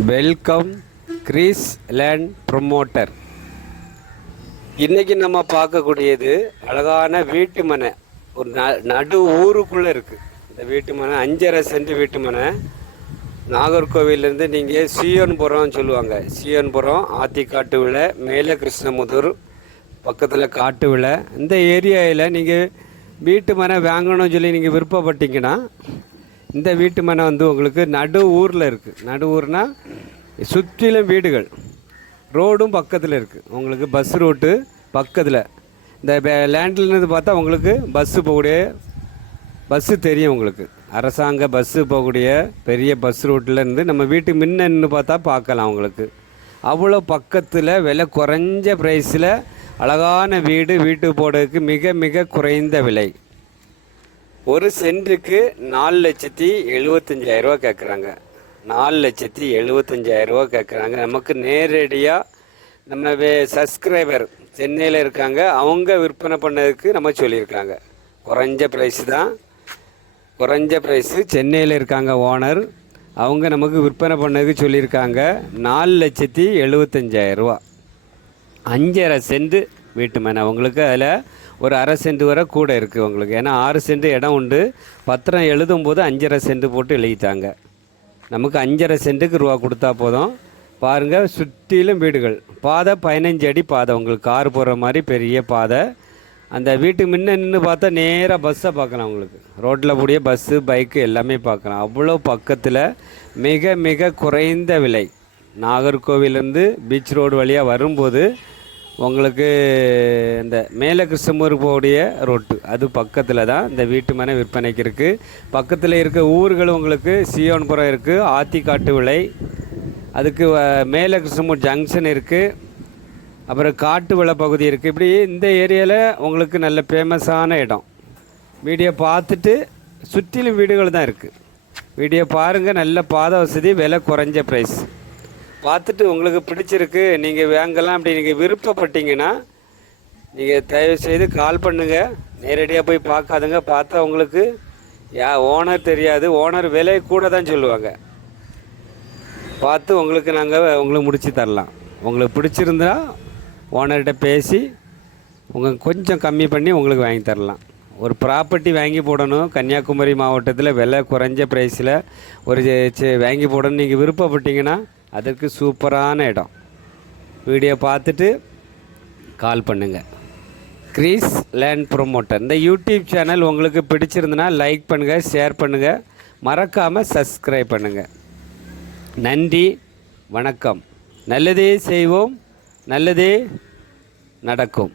Welcome Greece land promoter. இன்றைக்கி நம்ம பார்க்கக்கூடியது அழகான வீட்டு மனை. ஒரு ந- நடு ஊருக்குள்ளே இருக்குது இந்த வீட்டு மனை அஞ்சரை சென்ட் வீட்டு மனை. நாகர்கோவிலேருந்து நீங்கள் சியோன்புரம்னு சொல்லுவாங்க. சியோன்புரம் ஆத்திக்காட்டு விலை மேலே கிருஷ்ணமுதூர் பக்கத்தில் காட்டு விலை இந்த ஏரியாவில் நீங்கள் வீட்டு மனை வாங்கணும்னு சொல்லி நீங்கள் விருப்பப்பட்டீங்கன்னா இந்த வீட்டு மனை வந்து உங்களுக்கு நடு ஊரில் இருக்குது நடு ஊர்னால் சுற்றிலும் வீடுகள். ரோடும் பக்கத்தில் இருக்குது உங்களுக்கு பஸ் ரூட்டு பக்கத்தில். இந்த லேண்ட்லேருந்து பார்த்தா உங்களுக்கு பஸ்ஸு போகக்கூடிய பஸ்ஸு தெரியும் உங்களுக்கு. அரசாங்க பஸ்ஸு போகக்கூடிய பெரிய பஸ் ரூட்லேருந்து நம்ம வீட்டு முன்ன நின்று பார்த்தா பார்க்கலாம் உங்களுக்கு. அவ்வளோ பக்கத்தில் விலை குறைஞ்ச ப்ரைஸில் அழகான வீடு வீட்டு போடுறதுக்கு மிக மிக குறைந்த விலை. ஒரு சென்ட்டுக்கு நாலு லட்சத்தி எழுபத்தஞ்சாயிரம் ரூபா கேட்குறாங்க நாலு லட்சத்தி எழுபத்தஞ்சாயிரம் ரூபா கேட்குறாங்க நமக்கு நேரடியாக நம்ம வே சப்ஸ்கிரைபர் சென்னையில் இருக்காங்க. அவங்க விற்பனை பண்ணதுக்கு நம்ம சொல்லியிருக்காங்க. குறைஞ்ச ப்ரைஸ் தான். குறைஞ்ச ப்ரைஸு சென்னையில் இருக்காங்க ஓனர் அவங்க நமக்கு விற்பனை பண்ணதுக்கு சொல்லியிருக்காங்க. நாலு லட்சத்தி எழுபத்தஞ்சாயிரம் ரூபா அஞ்சரை சென்ட் வீட்டு அவங்களுக்கு அதில் ஒரு அரை சென்ட் வரை கூட இருக்குது உங்களுக்கு. ஏன்னா ஆறு சென்ட் இடம் உண்டு. பத்திரம் எழுதும்போது அஞ்சரை சென்ட் போட்டு எழுதிட்டாங்க. நமக்கு அஞ்சரை சென்ட்டுக்கு ரூபா கொடுத்தா போதும். பாருங்கள் சுற்றிலும் வீடுகள். பாதை பதினஞ்சு அடி பாதை. உங்களுக்கு கார் போகிற மாதிரி பெரிய பாதை. அந்த வீட்டு முன்ன நின்று பார்த்தா நேராக பஸ்ஸை பார்க்கலாம் உங்களுக்கு. ரோட்டில் கூடிய பஸ்ஸு பைக்கு எல்லாமே பார்க்கலாம். அவ்வளோ பக்கத்தில் மிக மிக குறைந்த விலை. நாகர்கோவிலேருந்து பீச் ரோடு வழியாக வரும்போது உங்களுக்கு இந்த மேலே கிருஷ்ணமூர் போகக்கூடிய ரோட்டு அது பக்கத்தில் தான் இந்த வீட்டு மனை விற்பனைக்கு இருக்குது பக்கத்தில் இருக்க ஊர்கள் உங்களுக்கு சியோன்புரம் இருக்குது ஆத்திக்காட்டு விலை அதுக்கு மேலே கிருஷ்ணமூர் ஜங்ஷன் இருக்குது அப்புறம் காட்டு விலை பகுதி இருக்குது இப்படி இந்த ஏரியாவில் உங்களுக்கு நல்ல ஃபேமஸான இடம். வீடியோ பார்த்துட்டு சுற்றிலும் வீடுகள் தான் இருக்குது வீடியோ பாருங்கள் நல்ல பாத வசதி விலை குறைஞ்ச ப்ரைஸ் பார்த்துட்டு உங்களுக்கு பிடிச்சிருக்கு நீங்கள் வாங்கலாம் அப்படி நீங்கள் விருப்பப்பட்டீங்கன்னா நீங்கள் தயவு செய்து கால் பண்ணுங்கள் நேரடியாக போய் பார்க்காதுங்க. பார்த்தா உங்களுக்கு யா ஓனர் தெரியாது. ஓனர் விலை கூட தான் சொல்லுவாங்க. பார்த்து உங்களுக்கு நாங்கள் உங்களுக்கு முடித்து தரலாம். உங்களுக்கு பிடிச்சிருந்தா ஓனர்கிட்ட பேசி உங்கள் கொஞ்சம் கம்மி பண்ணி உங்களுக்கு வாங்கி தரலாம். ஒரு ப்ராப்பர்ட்டி வாங்கி போடணும். கன்னியாகுமரி மாவட்டத்தில் விலை குறைஞ்ச ப்ரைஸில் ஒரு வாங்கி போடணும் நீங்கள் விருப்பப்பட்டீங்கன்னா அதற்கு சூப்பரான இடம். வீடியோ பார்த்துட்டு கால் பண்ணுங்கள் கிரீஸ் லேண்ட் ப்ரொமோட்டர் இந்த யூடியூப் சேனல் உங்களுக்கு பிடிச்சிருந்துன்னா லைக் பண்ணுங்கள் ஷேர் பண்ணுங்கள் மறக்காமல் சப்ஸ்கிரைப் பண்ணுங்கள் நன்றி வணக்கம். நல்லதே செய்வோம் நல்லதே நடக்கும்.